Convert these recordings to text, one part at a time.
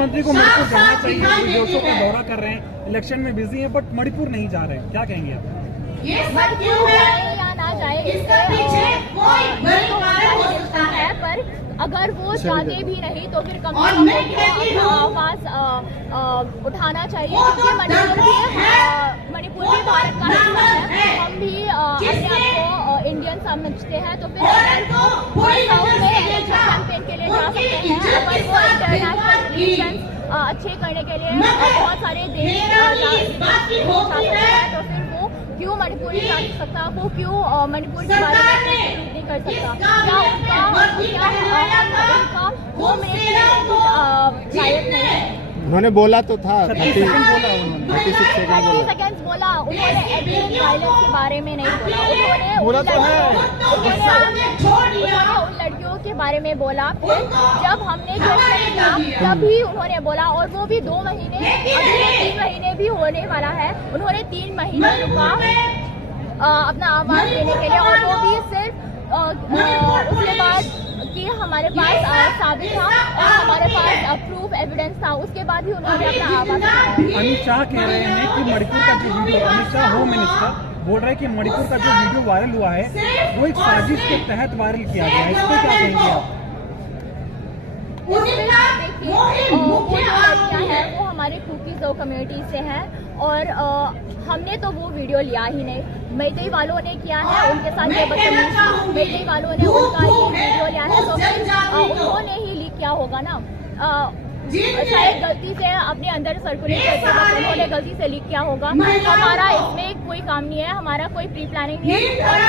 प्रधानमंत्री को मणिपुर जाना चाहिए, विदेशों का दौरा कर रहे हैं, इलेक्शन में बिजी हैं, बट मणिपुर नहीं जा रहे हैं, क्या कहेंगे आप? मणिपुर जाए या ना जाए इसका पीछे कोई बड़ी कारण हो सकता है, पर अगर वो जाते भी नहीं तो फिर कम से कम आवाज उठाना चाहिए, क्योंकि मणिपुर भी भारत का हिस्सा है। हम भी अपने आप को इंडियन समझते हैं, तो फिर साउथ में इलेक्शन कैंपेन के लिए जा सकते हैं, अगर वो इंटरनेशनल रिलेशंस अच्छे करने के लिए बहुत सारे देश जा सकते हैं, तो फिर वो क्यों मणिपुर नहीं जा सकता, वो क्यों मणिपुर के बारे में नहीं कर सकता? क्या उनका वो मेरे लायक नहीं है? उन्होंने बोला तो था 36 सेकंड बोला, उन्होंने एथनिक वायलेंस के बारे में नहीं बोला, उन्होंने उन लड़कियों के बारे में बोला। फिर जब हमने क्वेश्चन किया तभी उन्होंने बोला, और वो भी 2 महीने, अगले 3 महीने भी होने वाला है, उन्होंने 3 महीने रुका अपना आवाज देने के लिए, और वो भी सिर्फ उसके बाद कि हमारे पास साबित था और हमारे पास प्रूफ एविडेंस था, उसके बाद ही उन्होंने अपना आवाज उठाया। अमित शाह कह रहे हैं कि मणिपुर का जो video, Amit Shah home minister बोल रहे हैं कि मणिपुर का जो वीडियो वायरल हुआ है वो एक साजिश के तहत वायरल किया गया है, इस पर क्या कहेंगे आप? वो जो लड़कियां हैं वो हमारे कुकीज और कम्युनिटी से हैं, और हमने तो वो वीडियो लिया ही नहीं, मैतेई वालों ने किया है, उनके साथ ये बदतमीजी, मैतेई वालों ने उनका ये वीडियो लिया है, तो फिर उन्होंने ही लीक किया होगा ना, शायद गलती से अपने अंदर सर्कुलेट करते वक्त उन्होंने गलती से लीक किया होगा। हमारा इसमें कोई काम नहीं है, हमारा कोई प्री प्लानिंग नहीं है, और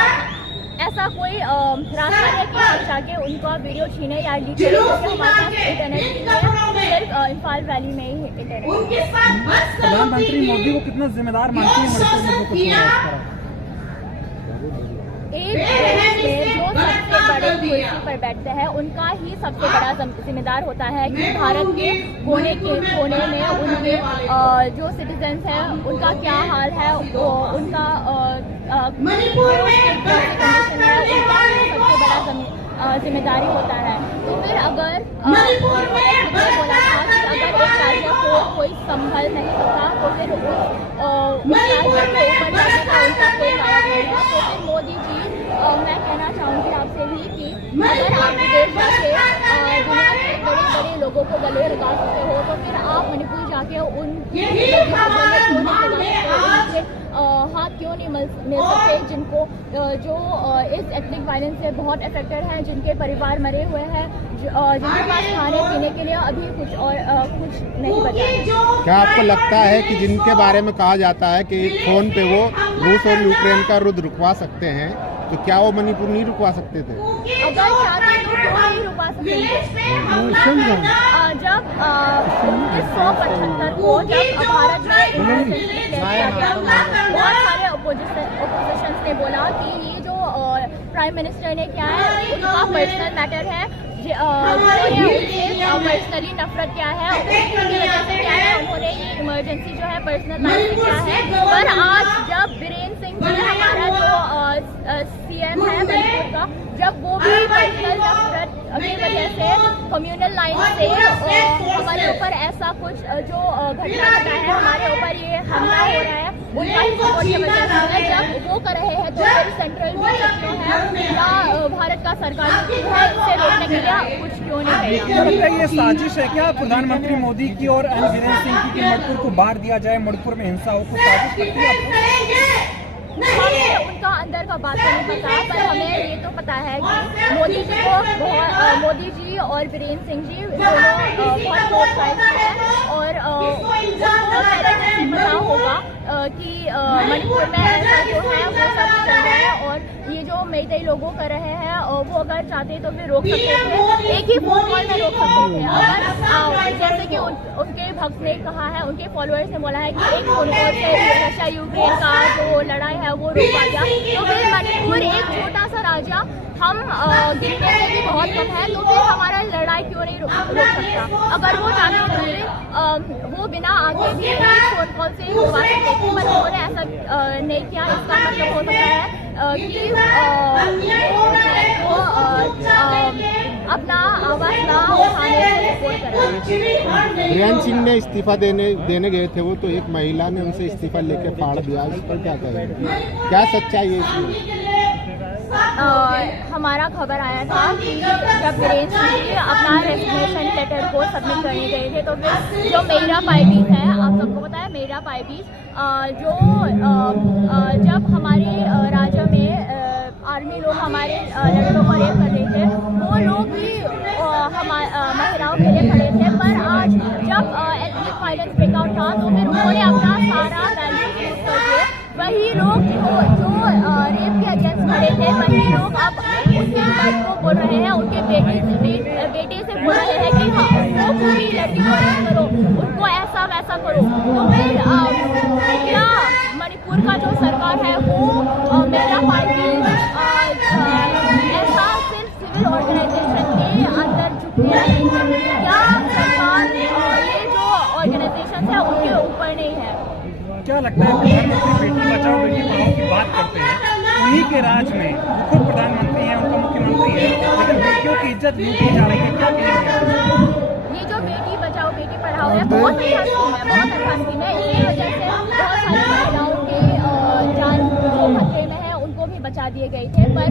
ऐसा कोई रास्ता है कि हम जाके उनका वीडियो छीने या लीक करें, क्योंकि हमारे पास इंटरनेट नहीं है, सिर्फ इम्फाल वैली में ही इंटरनेट। प्रधानमंत्री मोदी को कितना जिम्मेदार मानती है मणिपुर में जो कुछ हो रहा है? एक देश में जो सबसे बड़े कुर्सी पर बैठते हैं उनका ही सबसे बड़ा जिम्मेदार होता है कि भारत के कोने में उनके जो सिटीजन्स हैं उनका क्या हाल है, उनका कंडीशन है, उनका सबसे बड़ा जिम्मेदारी होता है। तो फिर अगर बोला था कि अगर एक राज्य को कोई संभल नहीं सकता तो फिर उस राज्य के ऊपर जाने का उनका कोई लायक नहीं है। तो फिर मोदी जी, मैं कहना चाहूँगी आपसे भी कि अगर आप विदेश जाके दुनिया के बड़े लोगों को गले लगा सकते हो, तो फिर आप मणिपुर जाके उनके हाथ क्यों नहीं मिल सकते, जिनको जो इस एथनिक वायलेंस से बहुत अफेक्टेड हैं, जिनके परिवार मरे हुए हैं, जिनके पास खाने पीने के लिए अभी कुछ नहीं बचा है। क्या आपको लगता है कि जिनके बारे में कहा जाता है कि फोन पे वो रूस और यूक्रेन का युद्ध रुकवा सकते हैं, तो क्या वो मणिपुर नहीं रुकवा सकते थे? अगर चाहते तो क्यों नहीं रुकवा सकते? जब 1975 को जब भारत में बहुत सारे ओपोजिशन ने बोला कि ये जो प्राइम मिनिस्टर ने क्या है उनका पर्सनल मैटर है, पर्सनली नफरत क्या है, उसकी वजह से क्या है, उन्होंने ये इमरजेंसी जो है पर्सनल लाइफ क्या है। पर आज जब बीरेन सिंह जी हमारा जो सीएम है मणिपुर का, जब वो भी पर्सनल नफरत की वजह से कम्युनल लाइन से हमारे ऊपर ऐसा कुछ जो घटना घटा है, हमारे ऊपर ये हमला हो रहा है, उनका ही सपोर्ट की वजह से जब वो कर रहे हैं, तो फिर सेंट्रल जो है या भारत का सरकार है इसे रोकने के लिए कुछ क्यों नहीं करेगा? ये साजिश है क्या प्रधानमंत्री मोदी की और बीरेन सिंह की कि मणिपुर को बाहर दिया जाए, मणिपुर में हिंसा हो, कुछ साजिश करती है? हमें उनका अंदर का बात नहीं पता, पर हमें ये तो पता है कि मोदी जी को मोदी जी और बीरेन सिंह जी दोनों बहुत क्लोज फ्रेंड्स हैं, और पता होगा कि मणिपुर में ऐसा जो है वो सब चल रहा है, और ये जो मैतेई लोगों कर रहे हैं वो अगर चाहते तो फिर रोक सकते थे, एक ही फोन कॉल में रोक सकते थे। अगर जैसे कि उनके भक्त ने कहा है, उनके फॉलोअर्स ने बोला है कि एक फोन कॉल से रशिया यूक्रेन का जो लड़ाई है वो रोका गया, तो फिर मणिपुर एक छोटा सा राज्य, हम गिनने में भी बहुत कम है, तो फिर हमारा लड़ाई क्यों नहीं रोक सकता? अगर वो चाहते थे वो बिना आगे भी एक फोन कॉल से रुकवा सकते थे, पर उन्होंने ऐसा नहीं किया। इसका मतलब हो सकता है कि वो अपना आवाज ना उठाने से सपोर्ट कर रहे हैं। प्रियंका सिंह ने इस्तीफा देने गए थे, वो तो एक महिला ने उनसे इस्तीफा लेके फाड़ दिया, इस पर क्या कहेंगे, क्या सच्चाई है इसमें? हमारा खबर आया था कि जब वीरेंद्र सिंह अपना रेजिग्नेशन लेटर को सबमिट करने गए थे, तो फिर जो मेरा पाइबीज है, आप सबको पता है मेरा पाइबीज, जो जब हमारे राज्य में आर्मी लोग हमारे लड़कों को रेप कर रहे थे, वो लोग भी महिलाओं के लिए खड़े थे। पर आज जब एथनिक वायलेंस ब्रेकआउट था, तो फिर उन्होंने अपना सारा वैल्यू यूज करके वही लोग जो रेप के अगेंस्ट खड़े थे, वही लोग अब उनके मर्द को बोल रहे हैं, उनके बेटे से बोल रहे हैं कि हाँ, वो पूरी लड़की को रेप करो, उनको ऐसा वैसा करो। तो फिर क्या मणिपुर का जो सरकार है वो मेरा पार्टी ऐसा सिर्फ सिविल ऑर्गेनाइजेशन के अंदर झुकने रहेंगे, क्या सरकार ये जो ऑर्गेनाइजेशन है उनके ऊपर नहीं है? क्या लगता है प्रधानमंत्री बेटी बचाओ बेटी पढ़ाओ की बात करते हैं, उन्हीं के राज में खुद प्रधानमंत्री हैं, उनका मुख्यमंत्री है, लेकिन बेटियों की इज्जत लूटी जा रही है, क्या कहेंगे? ये जो बेटी बचाओ बेटी पढ़ाओ है बहुत अच्छा स्कीम है, बहुत अच्छा स्कीम है। इसी वजह से बहुत सारी महिलाओं के जान जो खतरे में है उनको भी बचा दिए गए थे। पर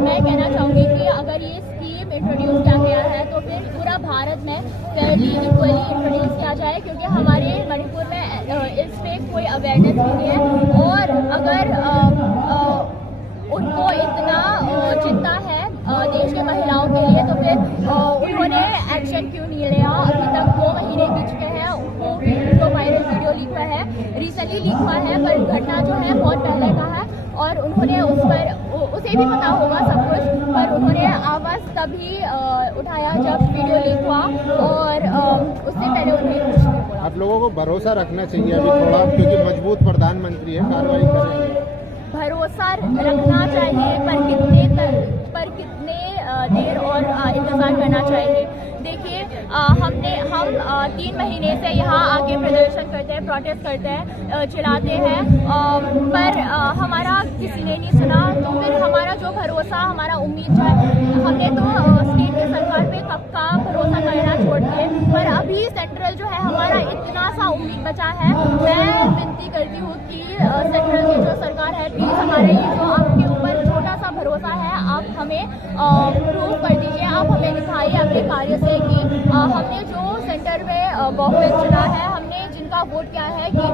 मैं कहना चाहूँगी कि अगर ये स्कीम इंट्रोड्यूस किया गया है तो फिर पूरा भारत में फेयरली इक्वली इंट्रोड्यूस किया जाए, क्योंकि हमारे मणिपुर में इस पे कोई अवेयरनेस नहीं है। और अगर उनको इतना चिंता है देश के महिलाओं के लिए, तो फिर उन्होंने एक्शन क्यों नहीं लिया? अभी तक 2 महीने बीत चुके हैं, उनको जो वायरल वीडियो लीक हुआ है, रिसेंटली लीक हुआ है, पर घटना जो है बहुत पहले का है और उन्होंने उस पर उसे भी पता होगा सब कुछ, पर उन्होंने आवाज़ तभी उठाया जब वीडियो लीक हुआ, और उससे पहले उन्हें कुछ नहीं बोला। आप लोगों को भरोसा रखना चाहिए अभी थोड़ा, क्योंकि मजबूत प्रधानमंत्री है, कार्रवाई करेंगे। भरोसा रखना चाहिए, पर कितने देर और इंतजार करना चाहिए? देखिए, हम 3 महीने से यहाँ आके प्रदर्शन करते हैं, प्रोटेस्ट करते हैं, चिल्लाते हैं, पर हमारा किसी ने नहीं सुना। तो फिर हमारा जो भरोसा, हमारा उम्मीद जो है, हमने तो स्टेट की सरकार पे कब का भरोसा करना छोड़ दिए, पर अभी सेंट्रल जो है हमारा इतना सा उम्मीद बचा है। मैं विनती करती हूँ कि सेंट्रल की जो सरकार है, प्लीज़ हमारे ये जो आपके ऊपर छोटा सा भरोसा है, आप हमें प्रूव कर दीजिए, आप हमें दिखाइए अपने कार्य से कि हमने जो सेंटर में गवर्नमेंट चुना है, हमने जिनका वोट किया है, कि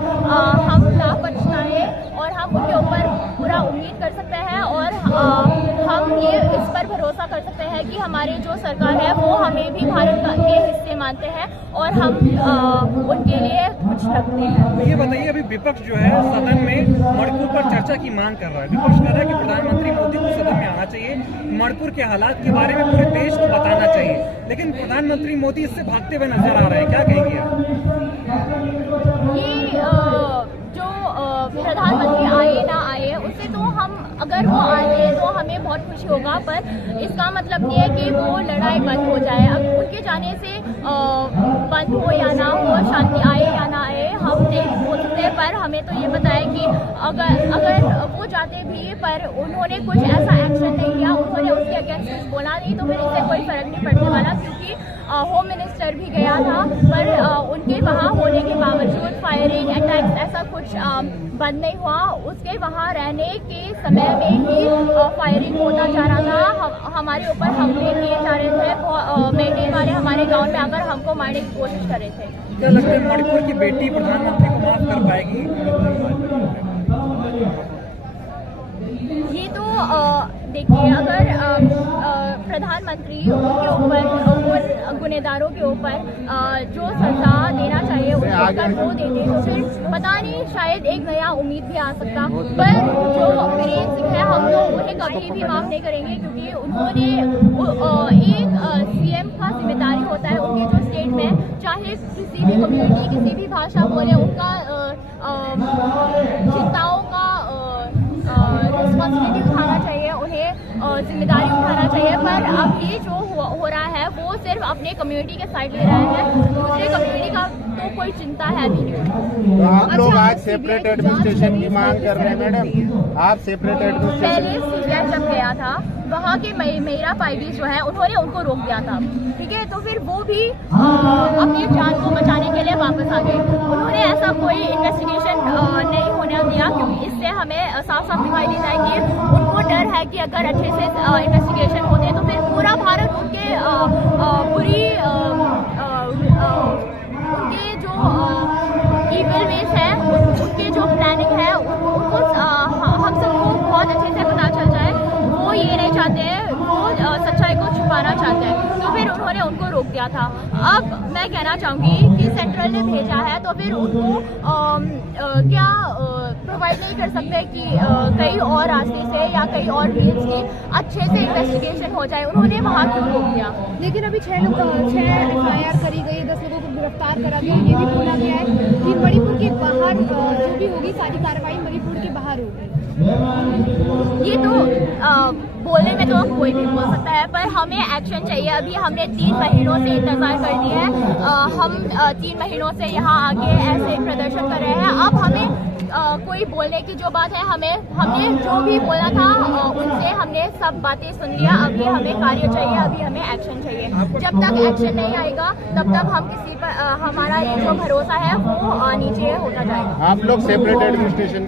हम लाभ बचाए और हम उनके ऊपर पूरा उम्मीद कर सकते हैं, और हम ये इस पर भरोसा कर सकते हैं कि हमारी जो सरकार है वो हमें भी भारत के हिस्से मानते हैं और हम उनके लिए कुछ रखते हैं। ये बताइए, अभी विपक्ष जो है सदन में मणिपुर पर चर्चा की मांग कर रहा है। विपक्ष कह रहा है कि प्रधानमंत्री मोदी को सदन में आना चाहिए, मणिपुर के हालात के बारे में पूरे देश को बताना चाहिए, लेकिन प्रधानमंत्री मोदी इससे भागते हुए नजर आ रहे हैं, क्या कहेंगे आप? ये जो प्रधानमंत्री आए ना आए, उससे तो हम, अगर वो आए तो हमें बहुत खुशी होगा, पर इसका मतलब ये है कि वो लड़ाई बंद हो जाए। अब उनके जाने से बंद हो या ना हो, शांति आए या ना आए, हम नहीं बोल सकते, पर हमें तो ये बताया कि अगर वो जाते भी पर उन्होंने कुछ ऐसा एक्शन नहीं लिया, उन्होंने उसके अगेंस्ट कुछ बोला नहीं, तो फिर इससे कोई फर्क नहीं पड़ने वाला, क्योंकि होम मिनिस्टर भी गया था, पर उनके वहाँ होने के बावजूद फायरिंग अटैक्स ऐसा कुछ बंद नहीं हुआ। उसके वहाँ रहने के समय में ही फायरिंग होता जा रहा था, हमारे ऊपर हमले किए जा रहे थे, मेंटेन वाले हमारे गांव में आकर हमको मारने की कोशिश कर रहे थे। क्या लगता है मणिपुर की बेटी प्रधानमंत्री को माफ कर पाएगी? ये तो देखिए, अगर प्रधानमंत्री उनके ऊपर गुनहगारों के ऊपर जो सजा देना चाहिए अगर वो देते, तो फिर पता नहीं, शायद एक नया उम्मीद भी आ सकता। पर जो वीरेंद्र सिंह है, हम तो उन्हें कभी भी माफ नहीं करेंगे, क्योंकि उन्होंने एक CM का जिम्मेदारी होता है उनके जो स्टेट में, चाहे किसी भी कम्युनिटी किसी भी भाषा बोले, उनका चिंताओं का रिस्पॉन्सिबिलिटी उठाना चाहिए, उन्हें जिम्मेदारी उठाना चाहिए। पर अब ये जो हो रहा है वो सिर्फ अपने कम्युनिटी के साइड ले रहा है, दूसरे कम्युनिटी का तो कोई चिंता है भी नहीं। तो आप लोग आज सेपरेट एडमिनिस्ट्रेशन की मांग कर रहे हैं मैडम, आप सेपरेट पहले एडमिनिस्ट्रेशन सीबीआई जब गया था वहाँ के मेरा पाइडी जो है उन्होंने उनको रोक दिया था, ठीक है, तो फिर वो भी अपनी जान को बचाने के लिए वापस आ गए। उन्होंने ऐसा कोई इन्वेस्टिगेशन नहीं होने दिया, क्योंकि इससे हमें साफ साफ दिखाई देता है कि उनको डर है कि अगर अच्छे से इन्वेस्टिगेशन होते तो फिर पूरा भारत उनके बुरी उनके जो इविल वेज है, उनके जो प्लानिंग है उनको हम सबको बहुत अच्छे से पता चल जाए। वो ये नहीं चाहते हैं, वो सच्चाई को छुपाना चाहते हैं, तो फिर उन्होंने उनको रोक दिया था। अब मैं कहना चाहूँगी कि सेंट्रल ने भेजा है तो फिर उनको क्या प्रोवाइड नहीं कर सकते कि कई और रास्ते से या कई और मीन्स की अच्छे से इन्वेस्टिगेशन हो जाए, उन्होंने वहाँ क्यों रोक दिया? लेकिन अभी 6 FIR करी गई, 10 लोगों को गिरफ्तार करा गया। ये भी बोला गया है कि मणिपुर के बाहर जो भी होगी सारी कार्रवाई मणिपुर के बाहर होगी। ये तो बोलने में तो कोई भी बोल सकता है, पर हमें एक्शन चाहिए। अभी हमने 3 महीनों से इंतजार कर लिया है, हम 3 महीनों से यहाँ आके ऐसे प्रदर्शन कर रहे हैं। अब हमें कोई बोलने की जो बात है, हमने जो भी बोला था उनसे हमने सब बातें सुन लिया। अभी हमें कार्य चाहिए, अभी हमें एक्शन चाहिए। जब तक एक्शन नहीं आएगा तब तक हम किसी पर हमारा ये जो भरोसा है वो नीचे होता जाएगा। आप लोग सेपरेट एडमिनिस्ट्रेशन